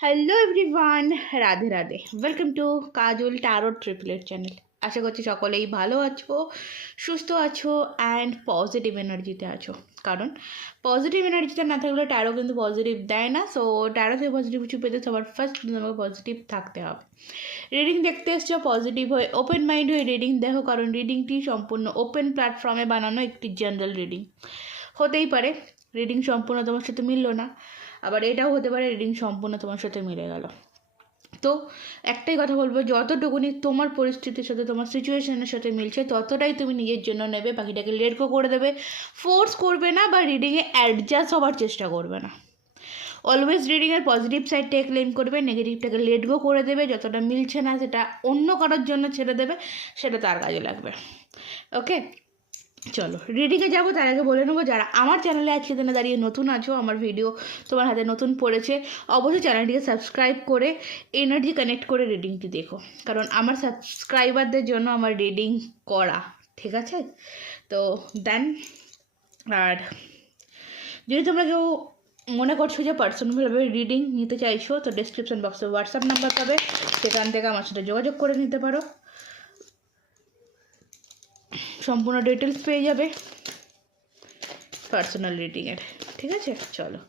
Hello everyone, Radhe Radhe. Welcome to Kajal tarot triplet channel. আশা করছি সকলেই ভালো আছো, সুস্থ আছো অ্যান্ড পজিটিভ এনার্জিতে আছো। কারণ পজিটিভ এনার্জিতে না থাকলে ট্যারো কিন্তু পজিটিভ দেয় না। সো ট্যারো থেকে পজিটিভ কিছু পেতে সবার ফার্স্ট তোমাকে পজিটিভ থাকতে হবে। রিডিং দেখতে এসছো, পজিটিভ হয়ে ওপেন মাইন্ড হয়ে রিডিং দেখো, কারণ রিডিংটি সম্পূর্ণ ওপেন প্ল্যাটফর্মে বানানো একটি জেনারেল রিডিং। হতেই পারে রিডিং সম্পূর্ণ তোমার সাথে মিললো না, আবার এটাও হতে পারে রিডিং সম্পূর্ণ তোমার সাথে মিলে গেল। তো একটাই কথা বলবো, যতটুকুনি তোমার পরিস্থিতির সাথে তোমার সিচুয়েশনের সাথে মিলছে ততটাই তুমি নিজের জন্য নেবে, বাকিটাকে লেট গো করে দেবে। ফোর্স করবে না বা রিডিংয়ে অ্যাডজাস্ট হওয়ার চেষ্টা করবে না। অলওয়েজ রিডিংয়ের পজিটিভ সাইডটাকে ক্লেম করবে, নেগেটিভটাকে লেট গো করে দেবে। যতটা মিলছে না সেটা অন্য কারোর জন্য ছেড়ে দেবে, সেটা তার কাজে লাগবে। ওকে, চলো রিডিংয়ে যাবো। তার আগে বলে নেবো, যারা আমার চ্যানেলে আজকে দিনে দাঁড়িয়ে নতুন আছো, আমার ভিডিও তোমার হাতে নতুন পড়েছে, অবশ্যই চ্যানেলটিকে সাবস্ক্রাইব করে এনার্জি কানেক্ট করে রিডিংটি দেখো। কারণ আমার সাবস্ক্রাইবারদের জন্য আমার রিডিং করা, ঠিক আছে? তো দেন, আর যদি তোমরা কেউ মনে করছো যে পার্সোনালভাবে রিডিং নিতে চাইছো, তো ডেসক্রিপশন বক্সে হোয়াটসঅ্যাপ নাম্বার পাবে, সেখান থেকে আমার সাথে যোগাযোগ করে নিতে পারো। সম্পূর্ণ ডিটেলস পেয়ে যাবে পার্সোনাল রিডিংয়ের, ঠিক আছে? চলো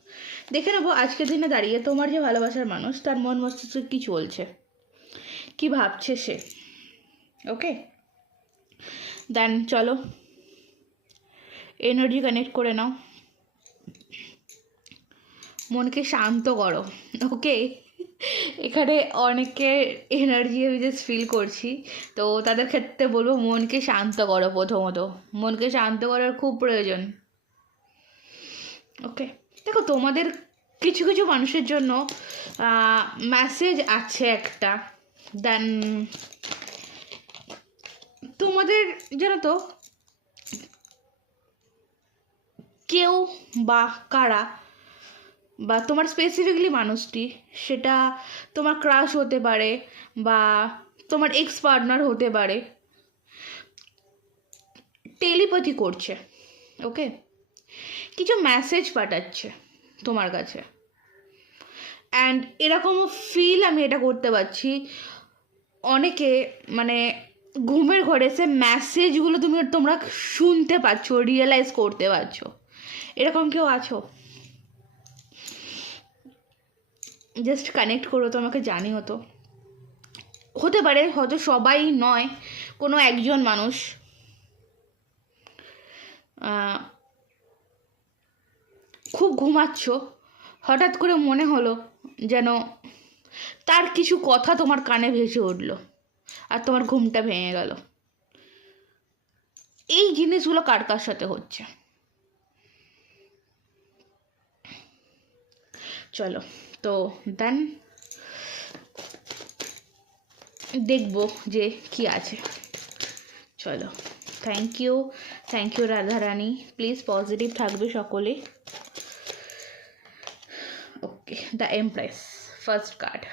দেখে নেবো আজকের দিনে দাঁড়িয়ে তোমার যে ভালোবাসার মানুষ, তার মন মস্তিষ্কে কী চলছে, কী ভাবছে সে। ওকে, দেন চলো এনার্জি কানেক্ট করে নাও, মনকে শান্ত করো। ওকে, এখানে অনেকের এনার্জি আমি জাস্ট ফিল করছি, তো তাদের ক্ষেত্রে বলবো মনকে শান্ত করো। প্রথমত মনকে শান্ত করার খুব প্রয়োজন। ওকে, দেখো তোমাদের কিছু কিছু মানুষের জন্য মেসেজ আছে একটা। দেন তোমাদের জানো তো কেউ বা কারা বা তোমার স্পেসিফিকলি মানুষটি, সেটা তোমার ক্রাশ হতে পারে বা তোমার এক্স পার্টনার হতে পারে, টেলিপ্যাথি করছে। ওকে, কিছু মেসেজ পাঠাচ্ছে তোমার কাছে, অ্যান্ড এরকমও ফিল আমি এটা করতে পারছি অনেকে, মানে ঘুমের ঘরে সে মেসেজগুলো তোমরা শুনতে পাচ্ছ, রিয়েলাইজ করতে পারছো। এরকম কেউ আছো? জাস্ট কানেক্ট করো তো, আমাকে জানিও তো। হতে পারে হয়তো সবাই নয়, কোনো একজন মানুষ খুব ঘুমাচ্ছ, হঠাৎ করে মনে হলো যেন তার কিছু কথা তোমার কানে ভেসে উঠলো আর তোমার ঘুমটা ভেঙে গেল। এই জিনিসগুলো কার কার সাথে হচ্ছে? চলো তো দেন দেখবো যে কি আছে। চলো, thank you Radharani. Please positive থাকবে সকলে। Okay, the empress, first card.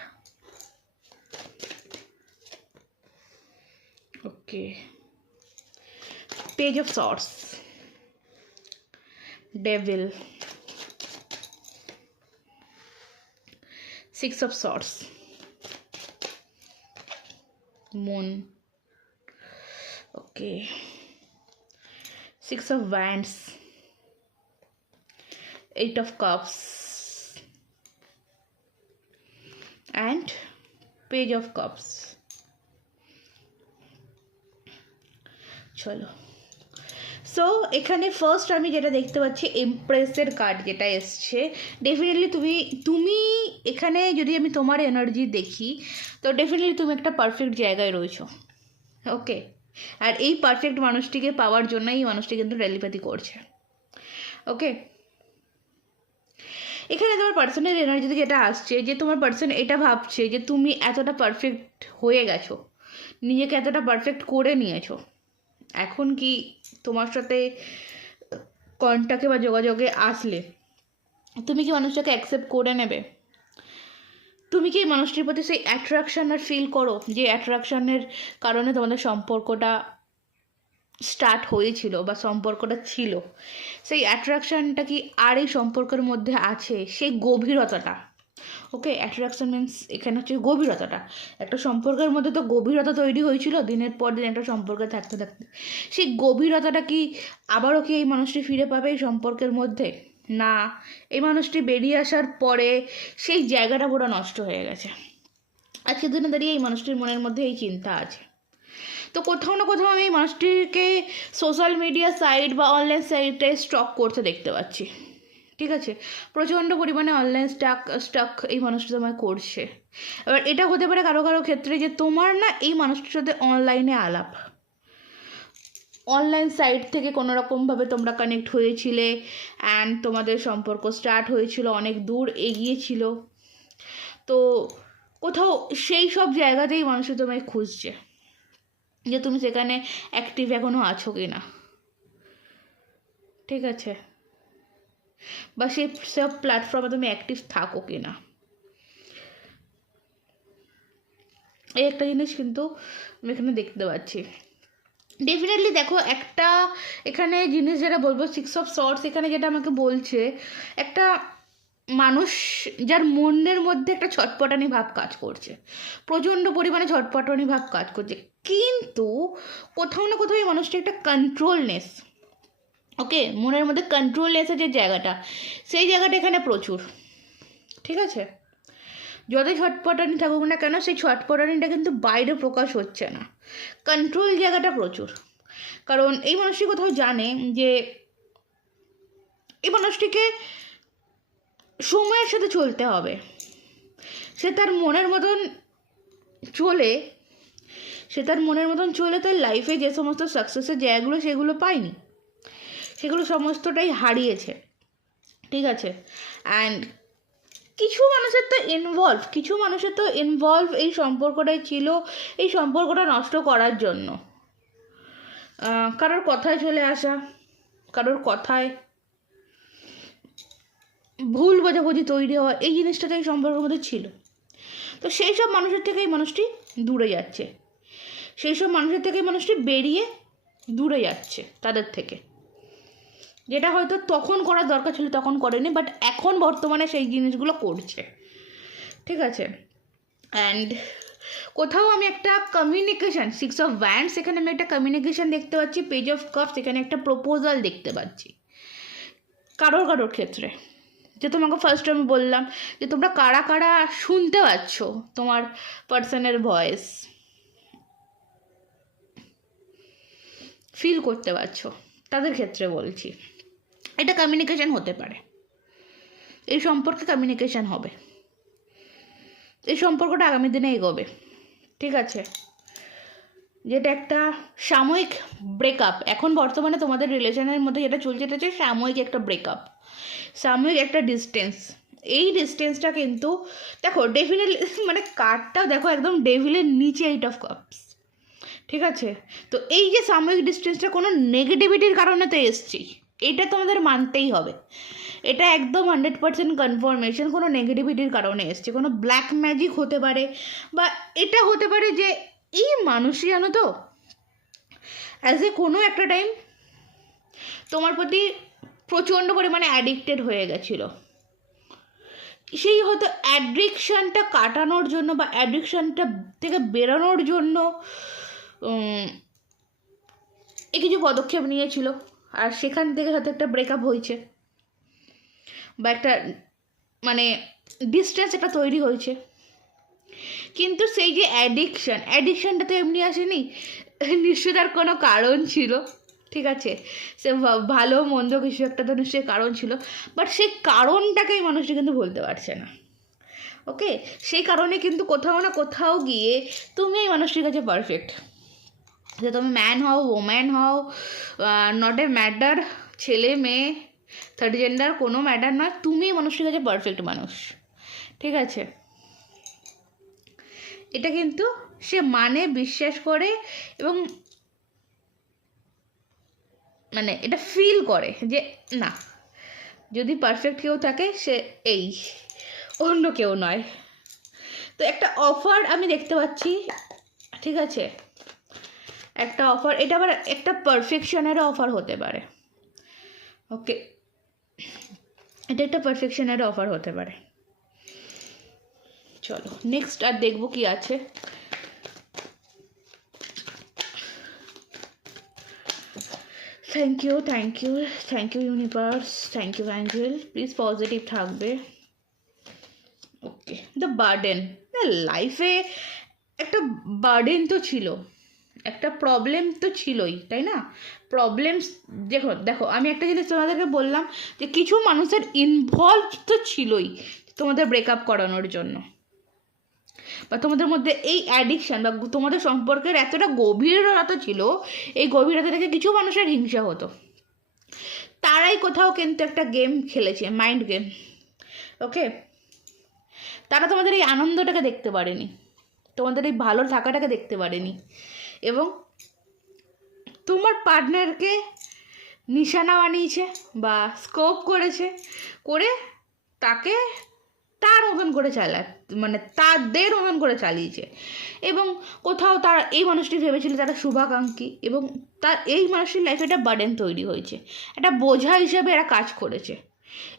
Okay, page of swords, devil, six of swords, moon. Okay, six of wands, eight of cups and page of cups. চলো, সো এখানে ফার্স্ট আমি যেটা দেখতে পাচ্ছি, এমপ্রেসের card যেটা এসছে, ডেফিনেটলি তুমি এখানে যদি আমি তোমার এনার্জি দেখি, তো ডেফিনেটলি তুমি একটা পারফেক্ট জায়গায় রয়েছো। ওকে, আর এই পারফেক্ট মানুষটিকে পাওয়ার জন্য এই মানুষটি কিন্তু টেলিপ্যাথি করছে। ওকে, এখানে তোমার পার্সনের এনার্জিতে যেটা আসছে, যে তোমার পার্সন এটা ভাবছে যে তুমি এতটা পারফেক্ট হয়ে গেছো, নিজেকে এতটা পারফেক্ট করে নিয়েছো, এখন কি তোমার সাথে কন্ট্যাক্টে বা যোগাযোগে আসলে তুমি কি মানুষটাকে অ্যাকসেপ্ট করে নেবে? তুমি কি মানুষটির প্রতি সেই অ্যাট্রাকশান আর ফিল করো, যে অ্যাট্রাকশানের কারণে তোমাদের সম্পর্কটা স্টার্ট হয়েছিল বা সম্পর্কটা ছিল, সেই অ্যাট্রাকশানটা কি আর এই সম্পর্কের মধ্যে আছে? সেই গভীরতাটা ওকে, অ্যাট্রাকশন মিন্স এখানে হচ্ছে গভীরতাটা। একটা সম্পর্কের মধ্যে তো গভীরতা তৈরি হয়েছিল দিনের পর দিন একটা সম্পর্কে থাকতে থাকতে। সেই গভীরতাটা কি আবারও কি এই মানুষটি ফিরে পাবে এই সম্পর্কের মধ্যে? না, এই মানুষটি বেরিয়ে আসার পরে সেই জায়গাটা পুরো নষ্ট হয়ে গেছে। আজকের দিনে দাঁড়িয়ে এই মানুষটির মনের মধ্যে এই চিন্তা আছে। তো কোথাও না কোথাও আমি এই মানুষটিকে সোশ্যাল মিডিয়া সাইট বা অনলাইন সাইটে স্টক করতে দেখতে পাচ্ছি। ঠিক আছে, প্রচণ্ড পরিমাণে অনলাইন স্টক এই মানুষটা তোমায় করছে। এবার এটা হতে পারে কারো কারো ক্ষেত্রে যে তোমার না এই মানুষটির সাথে অনলাইনে আলাপ, অনলাইন সাইট থেকে কোনো রকমভাবে তোমরা কানেক্ট হয়েছিলে অ্যান্ড তোমাদের সম্পর্ক স্টার্ট হয়েছিল, অনেক দূর এগিয়েছিল। তো কোথাও সেই সব জায়গাতেই মানুষ তোমায় খুঁজছে যে তুমি সেখানে অ্যাক্টিভ এখনও আছো কি না। ঠিক আছে, বা সেই সব প্ল্যাটফর্মে তুমি অ্যাক্টিভ থাকো কি না। এই একটা জিনিস কিন্তু আমি এখানে দেখতে পাচ্ছি। ডেফিনেটলি দেখো, একটা এখানে জিনিস যেটা বলবো, 6 অফ সর্টস এখানে যেটা আমাকে বলছে, একটা মানুষ যার মনের মধ্যে একটা ছটপটানি ভাব কাজ করছে, প্রচণ্ড পরিমাণে ছটপটানি ভাব কাজ করছে, কিন্তু কোথাও না কোথাও এই মানুষটা একটা কন্ট্রোলনেস, ওকে, মনের মধ্যে কন্ট্রোলনেসের যে জায়গাটা, সেই জায়গাটা এখানে প্রচুর। ঠিক আছে, যতই ছটপটানি থাকুক না কেন, সেই ছটপটানিটা কিন্তু বাইরে প্রকাশ হচ্ছে না, কন্ট্রোল জায়গাটা প্রচুর। কারণ এই মানুষটি কোথাও জানে যে এই মানুষটিকে সময়ের সাথে চলতে হবে। সে তার মনের মতন চলে, তার লাইফে যে সমস্ত সাকসেসের জায়গাগুলো সেগুলো পায়নি, সেগুলো সমস্তটাই হারিয়েছে। ঠিক আছে, অ্যান্ড কিছু মানুষের তো ইনভলভ এই সম্পর্কটাই ছিল, এই সম্পর্কটা নষ্ট করার জন্য। কারোর কথায় চলে আসা, কারোর কথায় ভুল বোঝাবুঝি তৈরি হওয়া, এই জিনিসটা তো এই সম্পর্কের মধ্যে ছিল। তো সেই সব মানুষের থেকে এই মানুষটি দূরে যাচ্ছে, সেই সব মানুষের থেকে এই মানুষটি বেরিয়ে দূরে যাচ্ছে তাদের থেকে, যেটা হয়তো তখন করার দরকার ছিল তখন করেনি, বাট এখন বর্তমানে সেই জিনিসগুলো করছে। ঠিক আছে, অ্যান্ড কোথাও আমি একটা কমিউনিকেশান, 6 অফ ওয়ান্ডস এখানে আমি একটা কমিউনিকেশান দেখতে পাচ্ছি, পেজ অফ কাপস এখানে একটা প্রপোজাল দেখতে পাচ্ছি কারোর ক্ষেত্রে। যে তোমাকে ফার্স্ট আমি বললাম যে তোমরা কারা কারা শুনতে পাচ্ছ তোমার পার্সনের ভয়েস, ফিল করতে পারছো, তাদের ক্ষেত্রে বলছি। এটা কমিউনিকেশান হতে পারে, এই সম্পর্কে কমিউনিকেশান হবে, এই সম্পর্কটা আগামী দিনে এগোবে। ঠিক আছে, যেটা একটা সাময়িক ব্রেকআপ, এখন বর্তমানে তোমাদের রিলেশনের মধ্যে যেটা চলছে এটা হচ্ছে সাময়িক একটা ব্রেকআপ, সাময়িক একটা ডিস্টেন্স। এই ডিস্টেন্সটা কিন্তু দেখো ডেফিনেটলি মানে কার্ডটাও দেখো একদম ডেভিলের নিচে 8 অফ কাপস। ঠিক আছে, তো এই যে সাময়িক ডিস্টেন্সটা কোনো নেগেটিভিটির কারণে তো এসছি, এটা তোমাদের মানতেই হবে, এটা একদম 100% কনফার্মেশন কোনো নেগেটিভিটির কারণে এসছে, কোনো ব্ল্যাক ম্যাজিক হতে পারে, বা এটা হতে পারে যে এই মানুষই জানো তো অ্যাজ এ কোনো একটা টাইম তোমার প্রতি প্রচণ্ড পরিমাণে অ্যাডিক্টেড হয়ে গেছিলো, সেই হয়তো অ্যাডিকশানটা কাটানোর জন্য বা অ্যাডিকশানটা থেকে বেরোনোর জন্য কিছু পদক্ষেপ নিয়েছিল, আর সেখান থেকে হয়তো একটা ব্রেকআপ হয়েছে বা একটা মানে ডিস্টেন্স একটা তৈরি হয়েছে। কিন্তু সেই যে অ্যাডিকশানটা তো এমনি আসেনি, নিশ্চয়ই তার কোনো কারণ ছিল। ঠিক আছে, সে ভালো মন্দ কিছু একটা তো নিশ্চয়ই কারণ ছিল, বাট সেই কারণটাকেই মানুষটা কিন্তু বলতে পারছে না। ওকে, সেই কারণে কিন্তু কোথাও না কোথাও গিয়ে তুমি এই মানুষটির কাছে পারফেক্ট, যে তুমি ম্যান হও ওম্যান হও, নট এ ম্যাটার, ছেলে মেয়ে থার্ড জেন্ডার কোনো ম্যাটার নয়, তুমি এই মানুষটির কাছে পারফেক্ট মানুষ। ঠিক আছে, এটা কিন্তু সে মানে বিশ্বাস করে এবং মানে এটা ফিল করে যে না, যদি পারফেক্ট কেউ থাকে সে এই, অন্য কেউ নয়। তো একটা অফার আমি দেখতে পাচ্ছি। ঠিক আছে, একটা অফার, এটা আবার একটা পারফেকশনেরও অফার হতে পারে। ওকে, এটা একটা পারফেকশনেরও অফার হতে পারে। চলো নেক্সট আর দেখবো কি আছে। Thank you universe, thank you angel, please positive থাকবে। Okay, the burden. লাইফে একটা বার্ডেন তো ছিল, একটা প্রবলেম তো ছিলই, তাই না? প্রবলেমস দেখো দেখো আমি একটা জিনিস তোমাদেরকে বললাম যে কিছু মানুষের ইনভলভ তো ছিলই তোমাদের ব্রেকআপ করানোর জন্য, বা তোমাদের মধ্যে এই অ্যাডিকশান বা তোমাদের সম্পর্কের এতটা গভীরতা ছিল, এই গভীরতা থেকে কিছু মানুষের হিংসা হতো। তারাই কোথাও কিন্তু একটা গেম খেলেছে, মাইন্ড গেম। ওকে, তারা তোমাদের এই আনন্দটাকে দেখতে পারেনি, তোমাদের এই ভালো থাকাটাকে দেখতে পারেনি, এবং তোমার পার্টনারকে নিশানা বানিয়েছে বা স্কোপ করেছে, করে তাকে তার মতন করে মানে তাদের মতন করে চালিয়েছে। এবং কোথাও তারা এই মানুষটি ভেবেছিল তারা শুভাকাঙ্ক্ষী, এবং তার এই মানুষটির লাইফে একটা বার্ডেন তৈরি হয়েছে, একটা বোঝা হিসেবে এরা কাজ করেছে।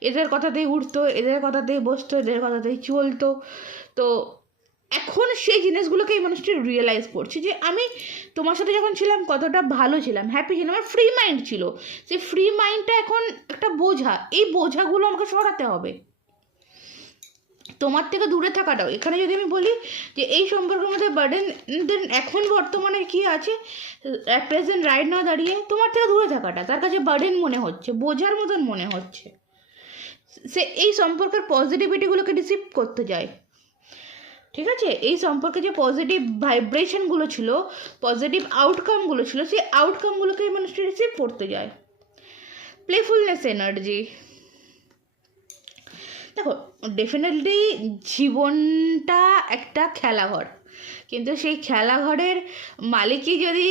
এদের কথাতেই উঠতো, এদের কথাতেই বসতো, এদের কথাতেই চলতো। তো এখন সেই জিনিসগুলোকে এই মানুষটি রিয়েলাইজ করছে যে আমি তোমার সাথে যখন ছিলাম কতটা ভালো ছিলাম, হ্যাপি ছিলাম, আমার ফ্রি মাইন্ড ছিল। সেই ফ্রি মাইন্ডটা এখন একটা বোঝা, এই বোঝাগুলো আমাকে সরাতে হবে। তোমার থেকে দূরে থাকাটাও, এখানে যদি আমি বলি যে এই সম্পর্কের মধ্যে বার্ডেন এখন বর্তমানে কি আছে, প্রেজেন্ট রাইট নাও দাঁড়িয়ে তোমার থেকে দূরে থাকাটা তার কাছে বার্ডেন মনে হচ্ছে, বোঝার মতন মনে হচ্ছে। সে এই সম্পর্কের পজিটিভিটিগুলোকে রিসিভ করতে যায়, ঠিক আছে? এই সম্পর্কে যে পজিটিভ ভাইব্রেশনগুলো ছিল, পজিটিভ আউটকামগুলো ছিল, সেই আউটকামগুলোকে এই মানুষটি রিসিভ করতে যায়। প্লেফুলনেস এনার্জি, দেখো ডেফিনেটলি জীবনটা একটা খেলাঘর, কিন্তু সেই খেলাঘরের মালিকই যদি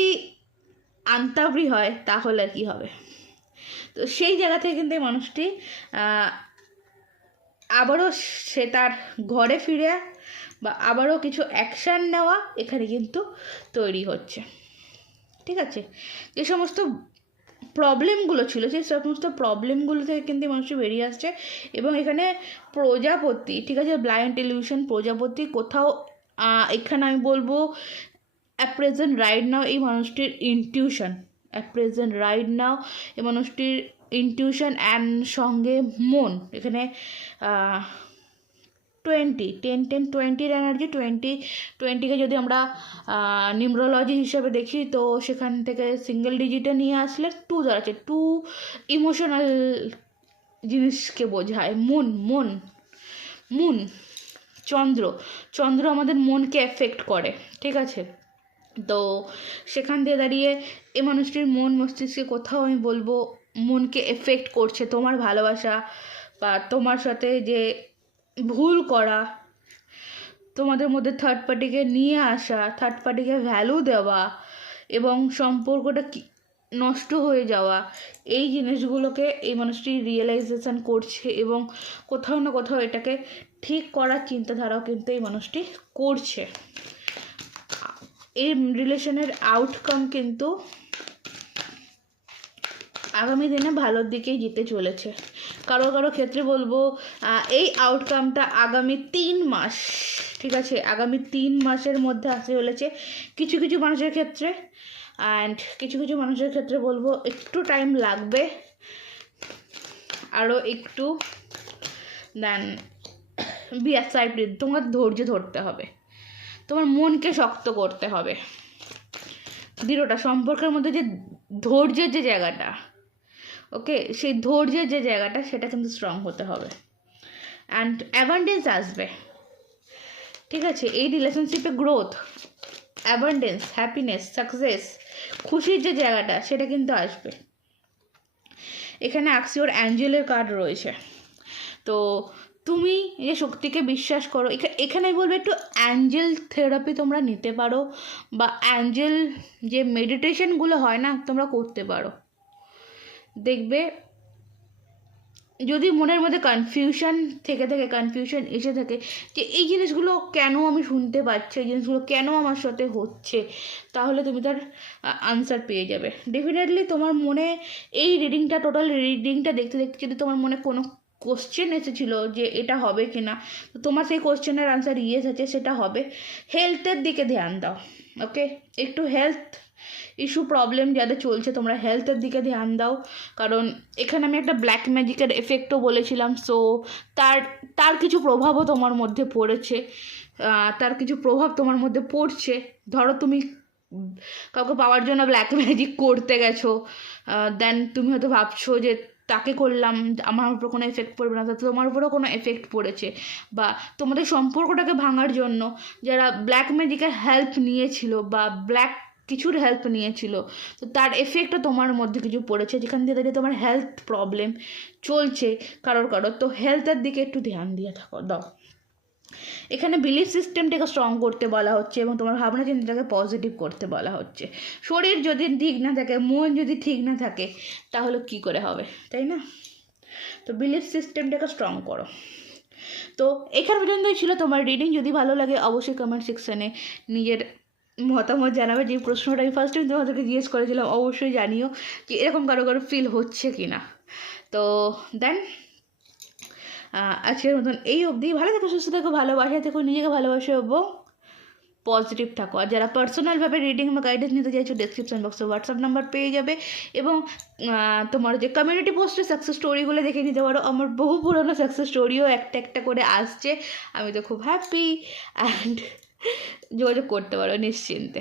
আন্তাবৃ হয় তাহলে আর কি হবে? তো সেই জায়গা থেকে কিন্তু এই মানুষটি আবারও সে তার ঘরে ফিরে বা আবারও কিছু অ্যাকশান নেওয়া এখানে কিন্তু তৈরি হচ্ছে, ঠিক আছে? যে সমস্ত প্রবলেমগুলো ছিল সেই সমস্ত প্রবলেমগুলো থেকে কিন্তু মানুষটি বেরিয়ে আসছে। এবং এখানে প্রজাপতি, ঠিক আছে, ব্লাইন্ড ইলিউশন, প্রজাপতি কোথাও এখানে আমি বলবো অ্যাট প্রেজেন্ট রাইট নাও এই মানুষটির intuition, at present right now এই মানুষটির ইনটিউশন অ্যান্ড সঙ্গে মন, এখানে 20 এনার্জি, 20কে যদি আমরা নিউমরোলজি হিসাবে দেখি তো সেখান থেকে সিঙ্গেল ডিজিটে নিয়ে আসলে 2 দাঁড়াচ্ছে। 2 ইমোশনাল জিনিসকে বোঝায়। মুন চন্দ্র আমাদের মনকে এফেক্ট করে, ঠিক আছে? তো সেখান দিয়ে দাঁড়িয়ে এই মানুষটির মন মস্তিষ্কে কোথাও আমি বলবো মনকে এফেক্ট করছে তোমার ভালোবাসা বা তোমার সাথে যে ভুল করা, তোমাদের মধ্যে থার্ড পার্টিকে নিয়ে আসা, থার্ড পার্টিকে ভ্যালু দেওয়া এবং সম্পর্কটা নষ্ট হয়ে যাওয়া, এই জিনিসগুলোকে এই মানুষটি রিয়েলাইজেশন করছে এবং কোথাও না কোথাও এটাকে ঠিক করার চিন্তাধারাও কিন্তু এই মানুষটি করছে। এই রিলেশনের আউটকাম কিন্তু আগামী দিনে ভালোর দিকেই যেতে চলেছে। কারো ক্ষেত্রে বলবো এই আউটকামটা আগামী 3 মাস, ঠিক আছে, আগামী 3 মাসের মধ্যে আসতে চলেছে কিছু কিছু মানুষের ক্ষেত্রে। অ্যান্ড কিছু কিছু মানুষের ক্ষেত্রে বলবো একটু টাইম লাগবে, আরও একটু। দেন বি অ্যাসাইভড, তোমার ধৈর্য ধরতে হবে, তোমার মনকে শক্ত করতে হবে। দৃঢ়টা সম্পর্কের মধ্যে যে ধৈর্যের যে জায়গাটা, ওকে, সেই ধৈর্যের যে জায়গাটা সেটা কিন্তু স্ট্রং হতে হবে। অ্যান্ড অ্যাবান্ডেন্স আসবে, ঠিক আছে? এই রিলেশনশিপে গ্রোথ, অ্যাবান্ডেন্স, হ্যাপিনেস, সাকসেস, খুশির যে জায়গাটা সেটা কিন্তু আসবে। এখানে অ্যাক্সিওর অ্যাঞ্জেলের কার্ড রয়েছে। তো তুমি যে শক্তিকে বিশ্বাস করো, এখানে বলবো একটু অ্যাঞ্জেল থেরাপি তোমরা নিতে পারো, বা অ্যাঞ্জেল যে মেডিটেশনগুলো হয় না তোমরা করতে পারো। দেখবে যদি মনের মধ্যে কনফিউশন এসে থাকে যে এই জিনিসগুলো কেন আমি শুনতে পাচ্ছি, এই জিনিসগুলো কেন আমার সাথে হচ্ছে, তাহলে তুমি তার আনসার পেয়ে যাবে। ডেফিনেটলি তোমার মনে এই রিডিংটা, টোটাল রিডিংটা দেখতে দেখতে যদি তোমার মনে কোশ্চেন এসেছিলো যে এটা হবে কি না, তো তোমার সেই কোশ্চেনের আনসার ইয়েস আছে, সেটা হবে। হেলথের দিকে ধ্যান দাও, ওকে? একটু হেলথ ইস্যু প্রবলেম যাদের চলছে তোমরা হেলথের দিকে ধ্যান দাও, কারণ এখানে আমি একটা ব্ল্যাক ম্যাজিকের এফেক্টও বলেছিলাম। সো তার তার কিছু প্রভাবও তোমার মধ্যে পড়েছে, তার কিছু প্রভাব তোমার মধ্যে পড়ছে। ধরো তুমি কাউকে পাওয়ার জন্য ব্ল্যাক ম্যাজিক করতে গেছো, দেন তুমি হয়তো ভাবছো যে তাকে করলাম আমার উপর কোনো এফেক্ট পড়বে না, তো তোমার উপরেও কোনো এফেক্ট পড়েছে। বা তোমাদের সম্পর্কটাকে ভাঙার জন্য যারা ব্ল্যাক ম্যাজিকের হেল্প নিয়েছিল বা ব্ল্যাক কিছুর হেল্প নিয়েছিল, তো তার এফেক্টও তোমার মধ্যে কিছু পড়েছে, যেখান দিয়ে দাঁড়িয়ে তোমার হেলথ প্রবলেম চলছে কারোর, তো হেলথের দিকে একটু ধ্যান দিয়ে দাও। এখানে বিলিফ সিস্টেমটাকে স্ট্রং করতে বলা হচ্ছে এবং তোমার ভাবনা চিন্তাটাকে পজিটিভ করতে বলা হচ্ছে। শরীর যদি ঠিক না থাকে, মন যদি ঠিক না থাকে, তাহলে কি করে হবে, তাই না? তো বিলিফ সিস্টেমটাকে স্ট্রং করো। তো এখান পর্যন্তই ছিল তোমার রিডিং। যদি ভালো লাগে অবশ্যই কমেন্ট সেকশানে নিজের মতামত জানাবে। যে প্রশ্নটা আমি ফার্স্ট টাইম তোমাদেরকে জিজ্ঞেস করেছিলাম, অবশ্যই জানিও যে এরকম কারো ফিল হচ্ছে কি না। তো দেন আজকের মতন এই অবধি। ভালো থেকো, সুস্থ থেকো, ভালোবাসা থেকো, নিজেকে ভালোবাসো এবং পজিটিভ থাকো। আর যারা পার্সোনালভাবে রিডিং বা গাইডেন্স নিতে চাইছো, ডেসক্রিপশন বক্সে হোয়াটসঅ্যাপ নাম্বার পেয়ে যাবে এবং তোমার যে কমিউনিটি পোস্টে সাকসেস স্টোরিগুলো দেখে নিতে পারো। আমার বহু পুরোনো সাকসেস স্টোরিও একটা একটা করে আসছে, আমি তো খুব হ্যাপি। অ্যান্ড যোগাযোগ করতে পারো নিশ্চিন্তে।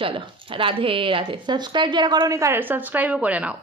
চলো, রাধে রাধে। সাবস্ক্রাইব যারা করো নি, সাবস্ক্রাইবও করে নাও।